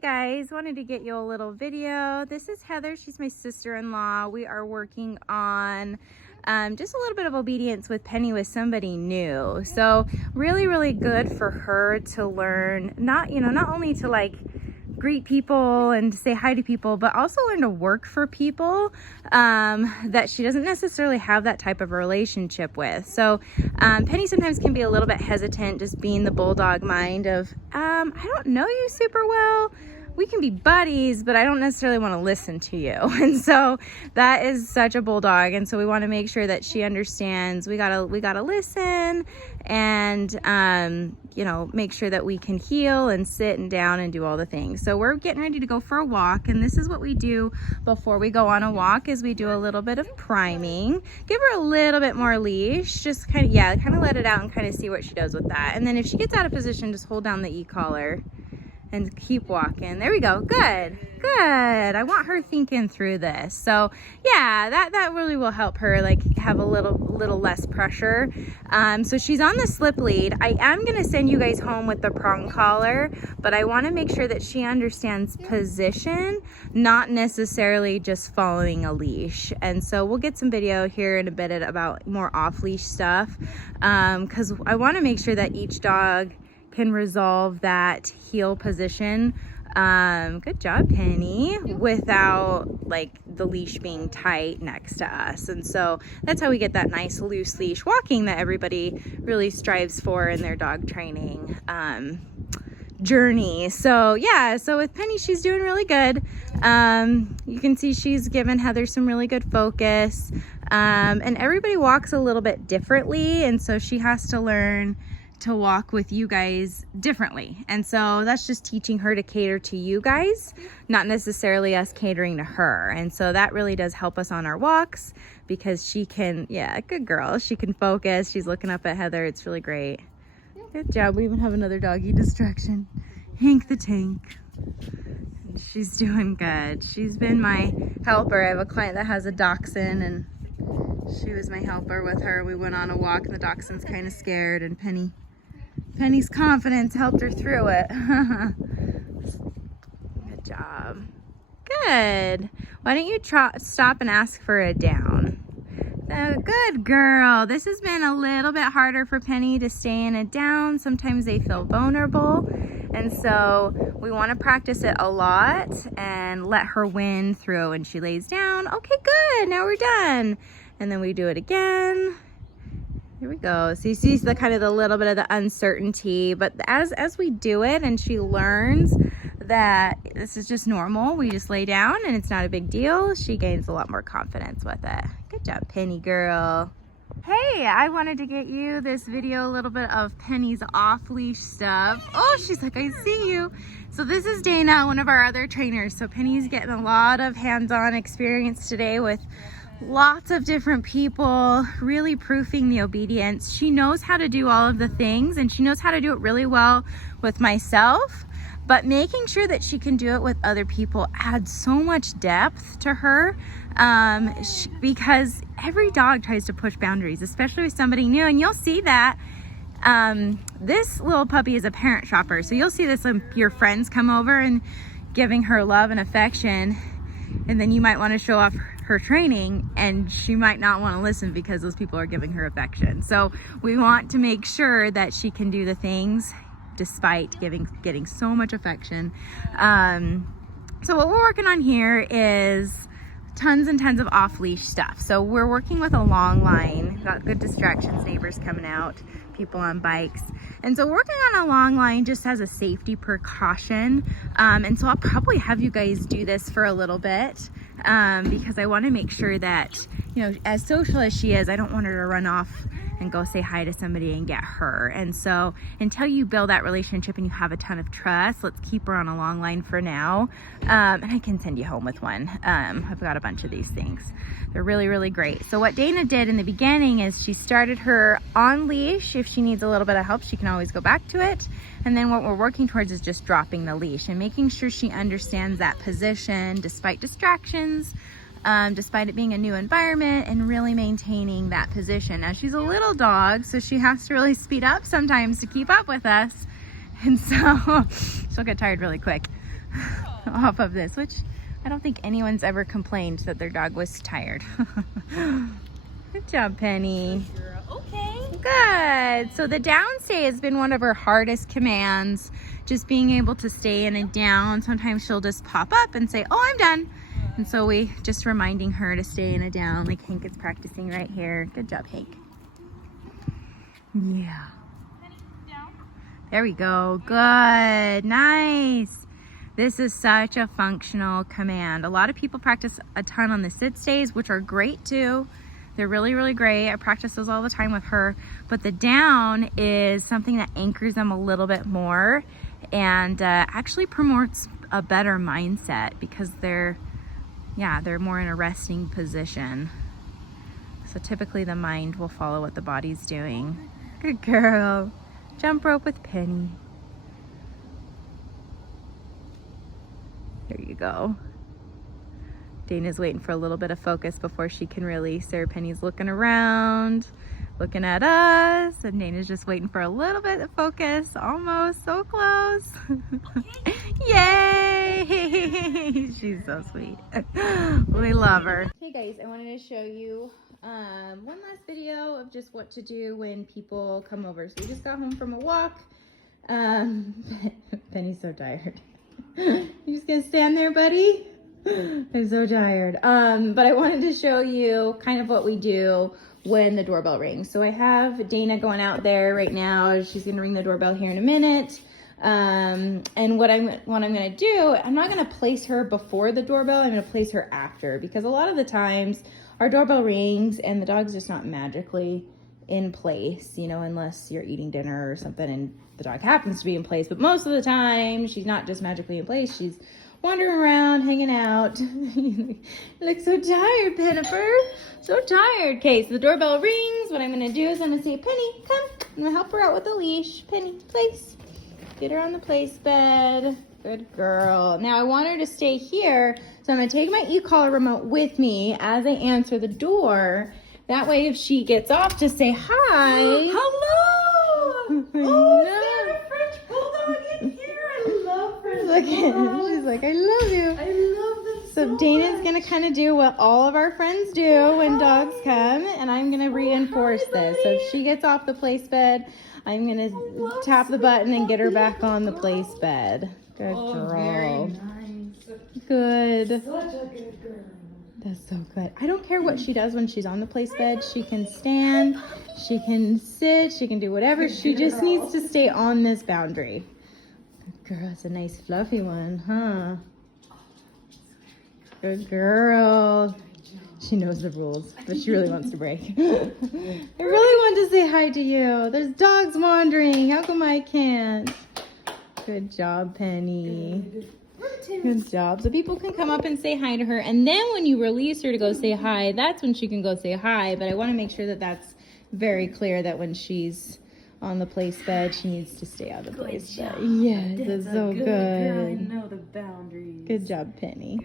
Guys, wanted to get you a little video. This is Heather. She's my sister-in-law. We are working on just a little bit of obedience with Penny with somebody new. So really good for her to learn, not only to like greet people and say hi to people, but also learn to work for people that she doesn't necessarily have that type of relationship with. So Penny sometimes can be a little bit hesitant, just being the bulldog mind of, I don't know you super well. We can be buddies, but I don't necessarily want to listen to you. And so that is such a bulldog. And so we want to make sure that she understands we gotta listen and, make sure that we can heel and sit and down and do all the things. So we're getting ready to go for a walk. And this is what we do before we go on a walk is we do a little bit of priming, give her a little bit more leash, just kind of let it out and kind of see what she does with that. And then if she gets out of position, just hold down the e-collar and keep walking. There we go. Good. I want her thinking through this. So yeah, that really will help her like have a little less pressure. So she's on the slip lead. I am going to send you guys home with the prong collar, but I want to make sure that she understands position, not necessarily just following a leash. And so we'll get some video here in a bit about more off leash stuff. Cause I want to make sure that each dog can resolve that heel position. Good job, Penny, without like the leash being tight next to us. And so that's how we get that nice loose leash walking that everybody really strives for in their dog training journey. So yeah, so with Penny, she's doing really good. You can see she's given Heather some really good focus. And everybody walks a little bit differently. And so she has to learn to walk with you guys differently. And so that's just teaching her to cater to you guys, not necessarily us catering to her. And so that really does help us on our walks because she can, good girl. She can focus. She's looking up at Heather. It's really great. Good job. We even have another doggy distraction. Hank the Tank. And she's doing good. She's been my helper. I have a client that has a dachshund and she was my helper with her. We went on a walk and the dachshund's kind of scared and Penny's confidence helped her through it. Good job. Good. Why don't you stop and ask for a down? Good girl. This has been a little bit harder for Penny to stay in a down. Sometimes they feel vulnerable. And so we want to practice it a lot and let her win through when she lays down. Okay, good. Now we're done. And then we do it again. Here we go. So you see the kind of the little bit of the uncertainty, but as we do it and she learns that this is just normal, we just lay down and it's not a big deal, she gains a lot more confidence with it. Good job, Penny girl. Hey, I wanted to get you this video, a little bit of Penny's off-leash stuff. Oh, she's like, I see you. So this is Dana, one of our other trainers. So Penny's getting a lot of hands-on experience today with lots of different people, really proofing the obedience. She knows how to do all of the things and she knows how to do it really well with myself, but making sure that she can do it with other people adds so much depth to her because every dog tries to push boundaries, especially with somebody new. And you'll see that this little puppy is a parent shopper. So you'll see this when your friends come over and giving her love and affection, and then you might want to show off her training and she might not want to listen because those people are giving her affection. So we want to make sure that she can do the things despite getting so much affection. So what we're working on here is tons and tons of off-leash stuff. So we're working with a long line, got good distractions, neighbors coming out, people on bikes. And so working on a long line just as a safety precaution. And so I'll probably have you guys do this for a little bit because I want to make sure that, as social as she is, I don't want her to run off and go say hi to somebody and get her. And so until you build that relationship and you have a ton of trust, let's keep her on a long line for now. And I can send you home with one. I've got a bunch of these things. They're really great. So what Dana did in the beginning is she started her on leash. If she needs a little bit of help, she can always go back to it. And then what we're working towards is just dropping the leash and making sure she understands that position despite distractions, despite it being a new environment, and really maintaining that position. Now she's a little dog, so she has to really speed up sometimes to keep up with us. And so she'll get tired really quick. off of this, which I don't think anyone's ever complained that their dog was tired. Good job, Penny. Okay. Good. So the down stay has been one of her hardest commands. Just being able to stay in a down. Sometimes she'll just pop up and say, oh, I'm done. And so we just reminding her to stay in a down, like Hank is practicing right here. Good job, Hank. Yeah. There we go. Good. Nice. This is such a functional command. A lot of people practice a ton on the sit stays, which are great too. They're really, really great. I practice those all the time with her. But the down is something that anchors them a little bit more and actually promotes a better mindset because they're more in a resting position. So typically the mind will follow what the body's doing. Good girl. Jump rope with Penny. There you go. Dana's waiting for a little bit of focus before she can release her. Penny's looking around, looking at us, and Dana's just waiting for a little bit of focus. Almost, so close. Yay! She's so sweet. We love her. Hey guys, I wanted to show you one last video of just what to do when people come over. So we just got home from a walk. Penny's so tired. You just gonna stand there, buddy? I'm so tired. But I wanted to show you kind of what we do when the doorbell rings. So I have Dana going out there right now. She's gonna ring the doorbell here in a minute. And what I'm gonna do, I'm not gonna place her before the doorbell. I'm gonna place her after, because a lot of the times our doorbell rings and the dog's just not magically in place, you know, unless you're eating dinner or something and the dog happens to be in place. But most of the time, she's not just magically in place. She's wandering around, hanging out. You look so tired, Pennifer. So tired. Okay, so the doorbell rings. What I'm going to do is I'm going to say, Penny, come. I'm going to help her out with the leash. Penny, place. Get her on the place bed. Good girl. Now I want her to stay here. So I'm going to take my e-collar remote with me as I answer the door. That way, if she gets off, just say hi. Hello! Oh, is there a French bulldog in here? I love French bulldogs. She's like, I love you. I love them So Dana's going to kind of do what all of our friends do when dogs come, and I'm going to reinforce this. So if she gets off the place bed, I'm going to tap the button and get her back on the place bed. Good girl. Very nice. Good. Such a good girl. That's so good. I don't care what she does when she's on the place bed. She can stand, she can sit, she can do whatever. She just needs to stay on this boundary. Good girl. It's a nice fluffy one, huh? Good girl. She knows the rules, but she really wants to break. I really want to say hi to you. There's dogs wandering. How come I can't? Good job, Penny. Good job. So people can come up and say hi to her, and then when you release her to go say hi, that's when she can go say hi. But I want to make sure that that's very clear, that when she's on the place bed, she needs to stay on the place bed. Yes, that's so good. Girl. I know the boundaries. Good job, Penny.